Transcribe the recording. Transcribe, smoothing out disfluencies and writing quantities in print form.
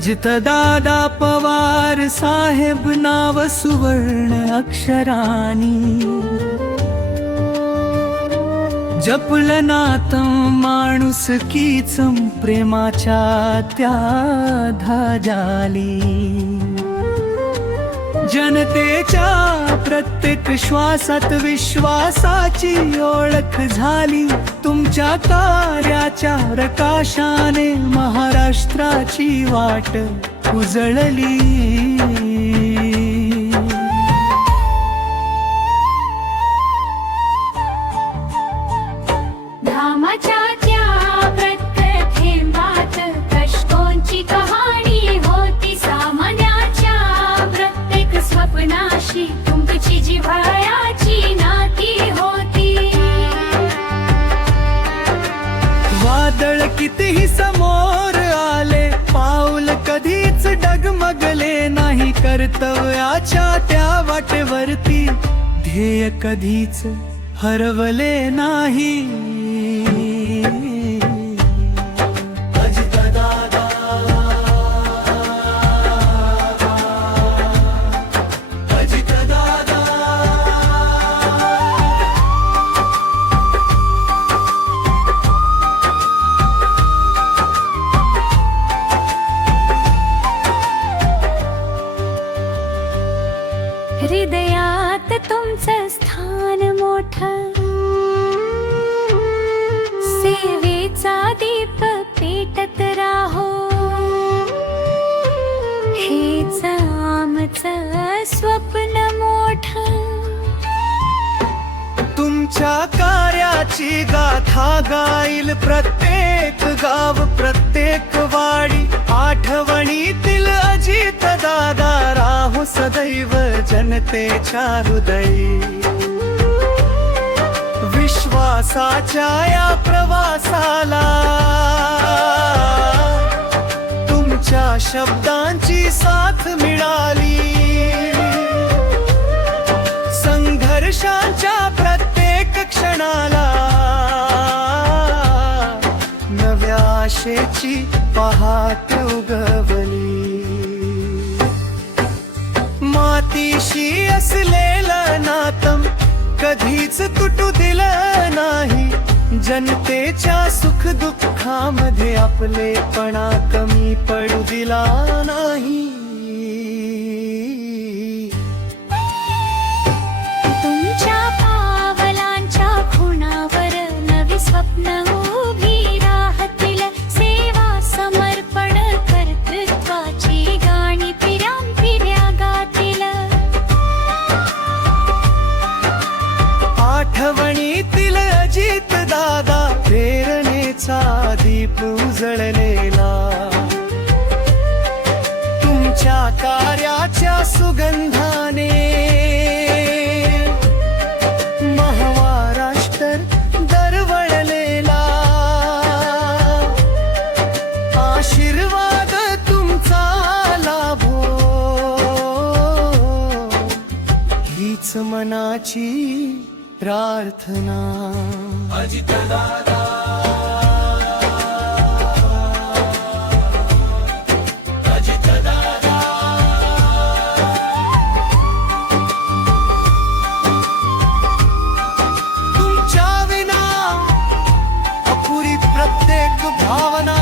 अजितदादा पवार साहेब नाव सुवर्ण अक्षरानी जपलं नातं माणुसकीच प्रेमाच्या त्या धाजाली जनतेच्या प्रत्येक श्वासात विश्वासाची ओळख झाली तुमच्या कार्याच्या प्रकाशाने महाराष्ट्राची वाट उजळली वादळ कितीही समोर आले पाऊल कधीच डगमगले नाही कर्तव्याच्या त्या वाटेवरती ध्येय कधीच हरवले नाही हृदयात तुमचं स्थान मोठं सेवेचा दीप पेटत राहो हेच आमचं स्वप्न मोठं तुमच्या कार्याची गाथा गाईल प्रत्येक गाव प्रत्येक वाडी आठवणीतील अजित दादा राहो सदैव जनतेच्या हृदयी विश्वासाच्या या प्रवासाला तुमच्या शब्दांची साथ मिळाली संघर्षांच्या प्रत्येक क्षणाला नव्या आशेची पहाट उगवली मातीशी असलेलं नातं कधीच तुटू दिलं नाही जनतेच्या सुख दुःखामध्ये आपलेपणा कमी पडू दिला नाही तुमच्या पावलांच्या खुणावर नवी स्वप्न उभी राहतील सेवा समर्पण कर्तृत्वाची गाणी पिऱ्या गातील आठवणीतील अजित दादा प्रेरणेचा दीप उजळलेला तुमच्या कार्याच्या सुगंधाने महाराष्ट्र दरवळलेला आशीर्वाद तुमचा लाभो हीच मनाची प्रार्थना अजित दादा अजित दादा तुमच्या विना अपुरी प्रत्येक भावना